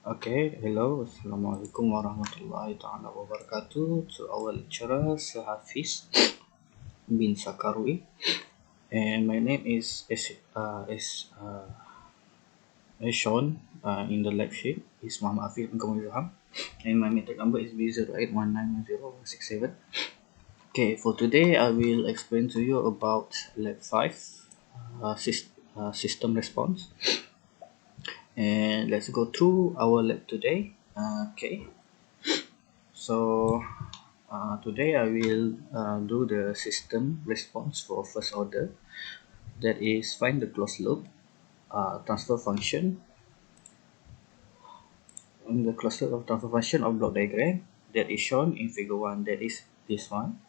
Okay, hello, Assalamualaikum warahmatullahi ta'ala wabarakatuh to our lecturer, Sir Hafiz bin Sakarwi. And my name is shown in the lab sheet is Muhammad Afif Kamuzaham, and my metric number is B08191067. Okay, for today I will explain to you about lab 5 system response. And let's go through our lab today. Okay, so today I will do the system response for first order, that is find the closed loop transfer function in the cluster of transfer function of block diagram that is shown in figure 1, that is this one.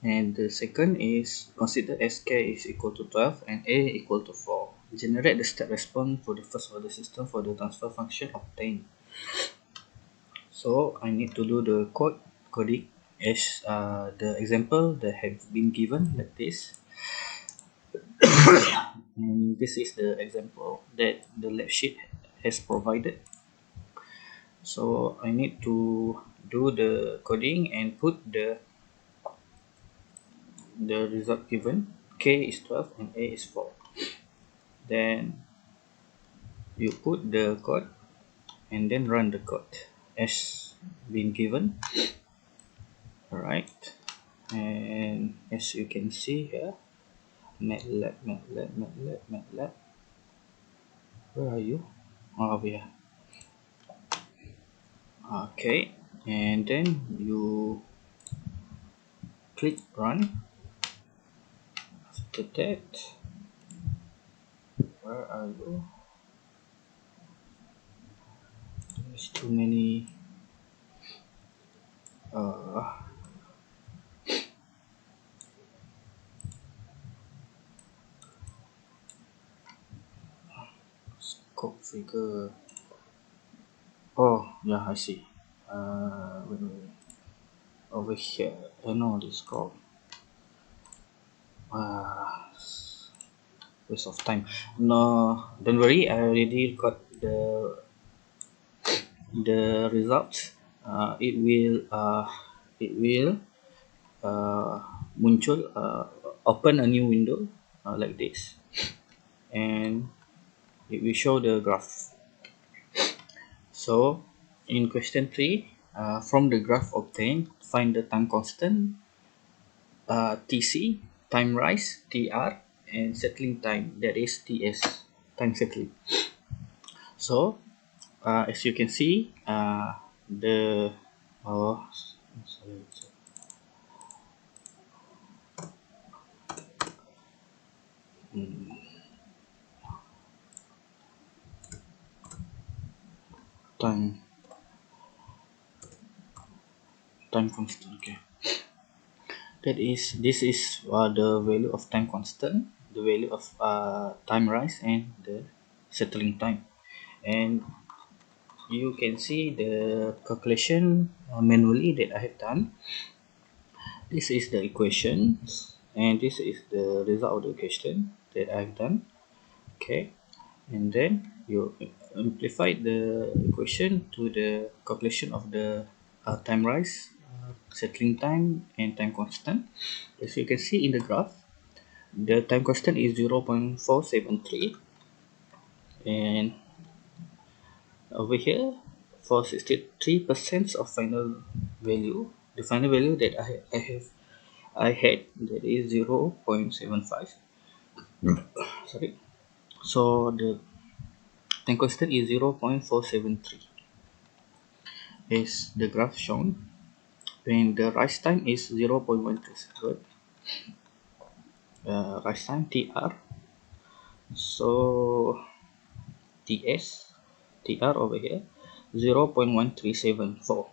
And the second is consider sk is equal to 12 and a equal to 4. Generate the step response for the first order system for the transfer function obtained. So I need to do the coding as the example that have been given like this. And this is the example that the lab sheet has provided. So I need to do the coding and put the result given. K is 12 and A is 4. Then you put the code and then run the code as been given. Alright, and as you can see here, MATLAB. Where are you? Oh, over here. Okay, and then you click run. After that, where are you? There's too many scope figure. Oh yeah, I see. Wait. Over here. No, this called waste of time. No, don't worry. I already got the results. It will muncul open a new window like this, and it will show the graph. So in question 3, from the graph obtained, find the time constant, TC, time rise, TR, and settling time, that is TS, time settling. So as you can see, the oh, sorry, time constant. Okay, this is the value of time constant, the value of time rise, and the settling time. And you can see the calculation manually that I have done. This is the equation, and this is the result of the equation that I've done. Okay, and then you amplify the equation to the calculation of the time rise, settling time, and time constant. As you can see in the graph, the time constant is 0.473, and over here for 63% of final value, the final value that I had, that is 0.75. Sorry, so the time constant is 0.473 is the graph shown, and the rise time is 0.137, rise time TR. So TR over here 0.1374,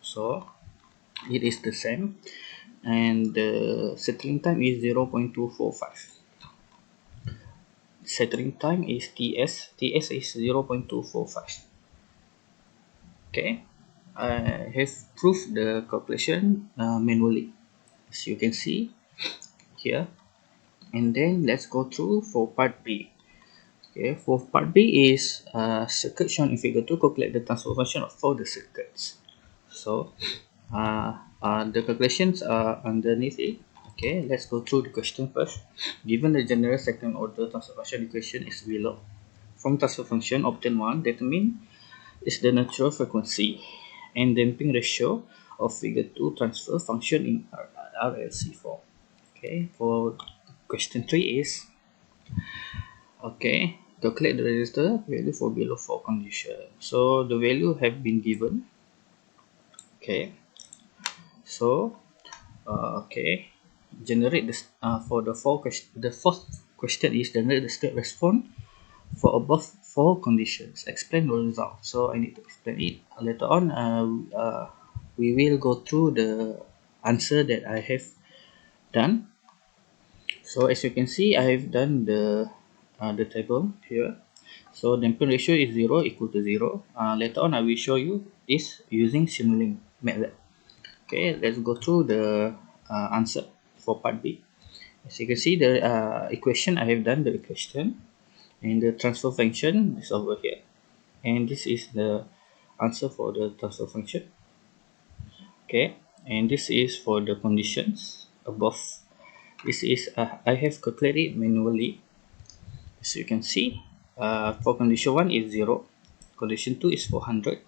so it is the same, and the settling time is 0.245. Settling time is TS is 0.245. Okay, I have proved the calculation manually, as you can see here. And then let's go through for part B. Okay, for part B is circuit shown in figure 2, calculate the transfer function for the circuits. So the calculations are underneath it. Okay, let's go through the question first. Given the general second order transfer function equation is below. From transfer function, obtain one, determine is the natural frequency and damping ratio of figure 2 transfer function in RLC form. Okay, for question 3 is okay, calculate the resistor value for below 4 condition. So the value have been given. Okay, so okay, generate this for the the fourth question is generate the state response for above 4 conditions. Explain the result. So I need to explain it later on. We will go through the answer that I have done. So as you can see, I have done the table here. So damping ratio is 0 equal to 0. Later on, I will show you this using Simulink method. Okay, let's go through the answer for part B. As you can see, the equation, I have done the equation, and the transfer function is over here. And this is the answer for the transfer function. Okay, and this is for the conditions above. This is I have calculated manually. So you can see for condition 1 is 0, condition 2 is 400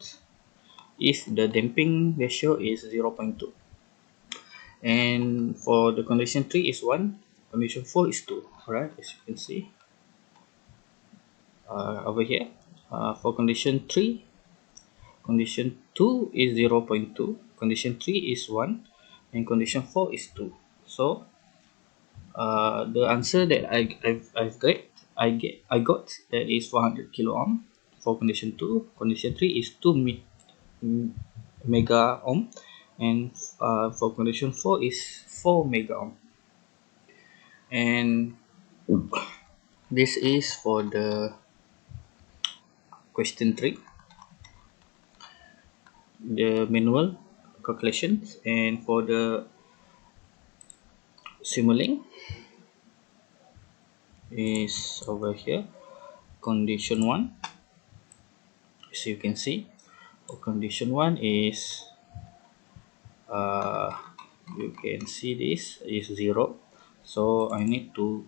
if the damping ratio is 0.2, and for the condition 3 is 1, condition 4 is 2. Alright, as you can see over here, for condition 3, condition 2 is 0.2, condition 3 is 1, and condition 4 is 2. So the answer that I got that is 400 kilo ohm for condition 2. Condition 3 is 2 mega ohm, and for condition 4 is 4 mega ohm. And this is for the question 3, the manual calculations. And for the Simulink is over here, condition 1. So you can see for condition 1 is you can see this is 0, so I need to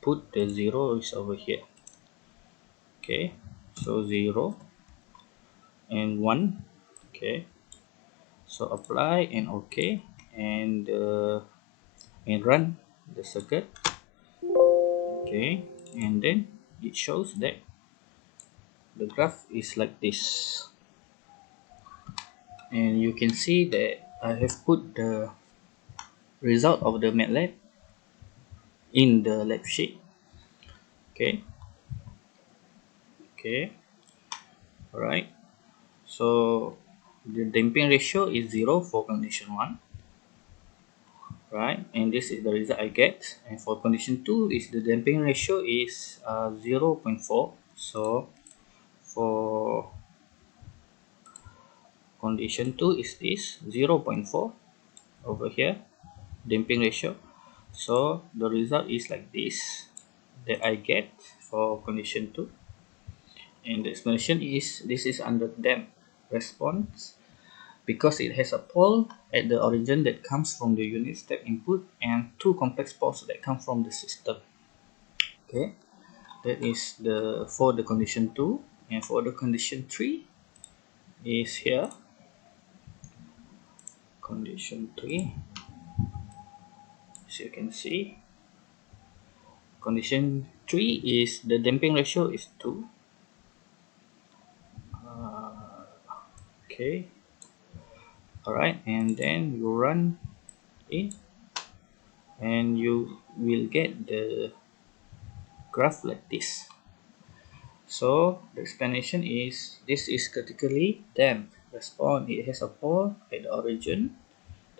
put the 0 is over here. Okay, so 0 and 1. Okay, so apply and okay, and run the circuit. Okay, and then it shows that the graph is like this, and you can see that I have put the result of the MATLAB in the lab sheet. Okay, okay, all right. So the damping ratio is 0 for condition 1, right? And this is the result I get. And for condition 2 is the damping ratio is 0.4. So for condition 2 is this 0.4 over here, damping ratio. So the result is like this that I get for condition 2. And the explanation is this is under damp response because it has a pole at the origin that comes from the unit step input and two complex poles that come from the system. Okay, that is the for the condition 2. And for the condition 3 is here, condition 3, as you can see, condition 3 is the damping ratio is 2. Okay, alright, and then you run it and you will get the graph like this. So the explanation is this is critically damped response. It has a pole at the origin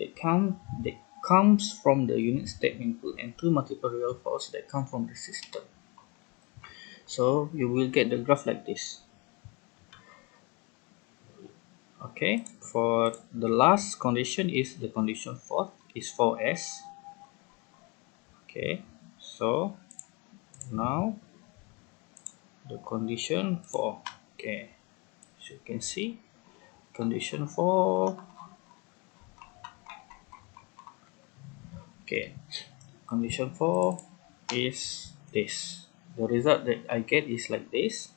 that comes from the unit step input and two multiple real poles that come from the system. So you will get the graph like this. Okay, for the last condition is the condition 4 is 4s. Okay, so now the condition 4. Okay, so you can see condition 4. Okay, condition 4 is this. The result that I get is like this,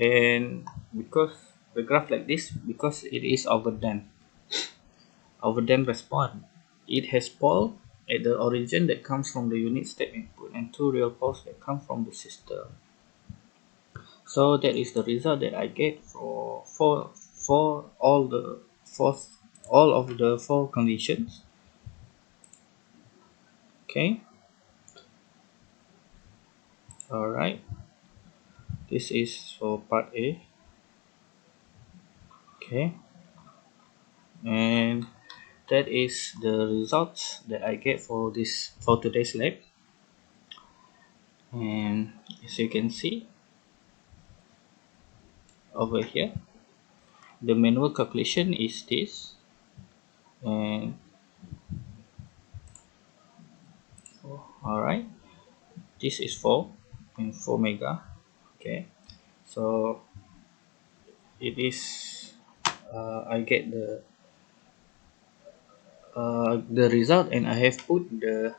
and because the graph like this, because it is overdamp response, it has pole at the origin that comes from the unit step input and two real poles that come from the system. So that is the result that I get for for all of the four conditions. Okay, all right, this is for part A. Okay, and that is the results that I get for today's lab. And as you can see over here, the manual calculation is this, and all right, this is 4 mega. Okay, so it is I get the result, and I have put the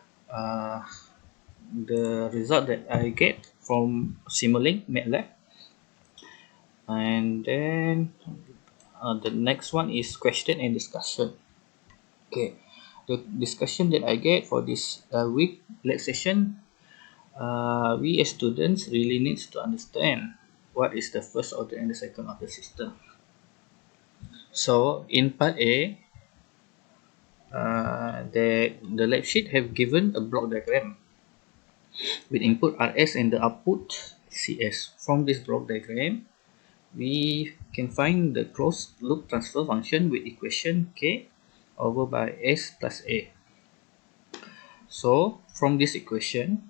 result that I get from Simulink MATLAB. And then the next one is question and discussion. Okay, the discussion that I get for this week lab session, we as students really needs to understand what is the first order and the second order system. So in part A, the lab sheet have given a block diagram with input RS and the output CS. From this block diagram, we can find the closed loop transfer function with equation K over by S plus A. So from this equation,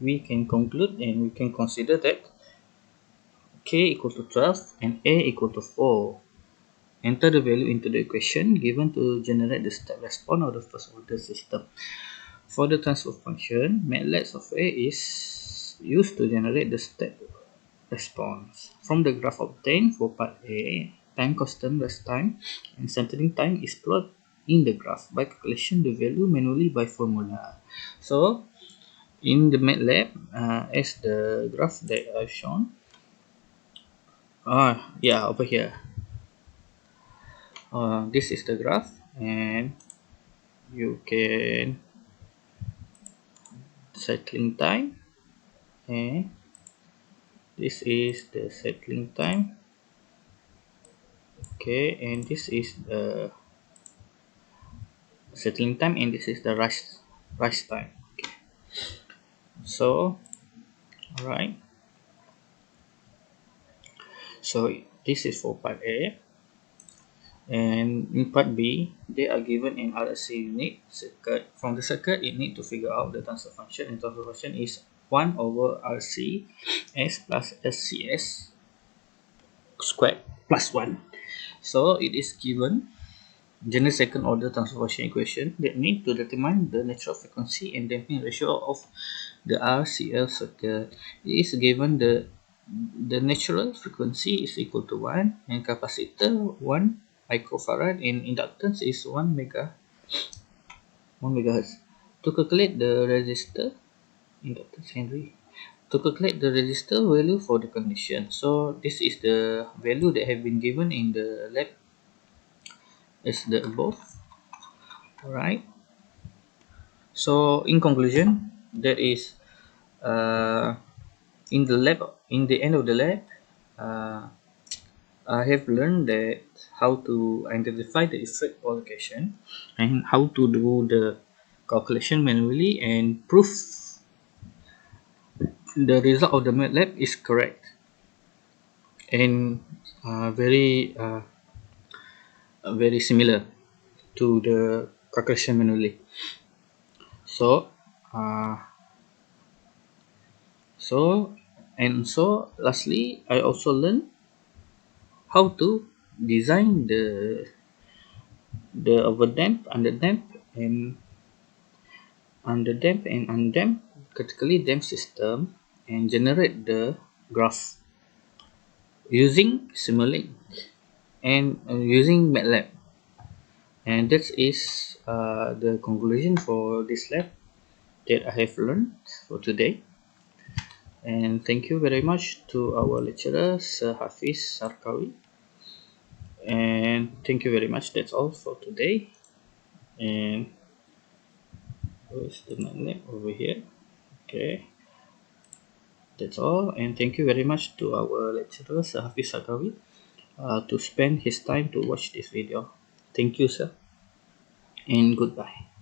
we can conclude and we can consider that K equal to 12 and A equal to 4. Enter the value into the equation given to generate the step response of the first order system. For the transfer function, MATLAB software is used to generate the step response. From the graph obtained for part A, time constant, rest time, and settling time is plotted in the graph by calculation the value manually by formula. So in the MATLAB, as the graph that I've shown, yeah, over here, this is the graph, and you can settling time, and this is the settling time. Okay, and this is the settling time, and this is the rise time. Okay, so all right, so this is for part A, and in part B they are given an RSC unit circuit. From the circuit, it need to figure out the transfer function, and transfer function is 1 over RC S plus SCS squared plus 1. So it is given general second order transfer function equation that need to determine the natural frequency and damping ratio of the RCL circuit. It is given the natural frequency is equal to 1 and capacitor 1 microfarad and inductance is 1 megahertz. To calculate the resistor, inductance Henry, to calculate the resistor value for the condition. So this is the value that have been given in the lab as the above. Alright. So in conclusion, that is in the lab, in the end of the lab, uh, I have learned that how to identify the effect allocation and how to do the calculation manually and prove the result of the MATLAB is correct and very similar to the calculation manually. So uh, so lastly, I also learned how to design the overdamp, underdamp and undamped critically damped system and generate the graph using Simulink and using MATLAB. And that is the conclusion for this lab that I have learned for today. And thank you very much to our lecturer, Sir Hafiz Sarkawi. And thank you very much. That's all for today. And where's the magnet over here? Okay, that's all. And thank you very much to our lecturer, Sir Hafiz Sarkawi, to spend his time to watch this video. Thank you, sir, and goodbye.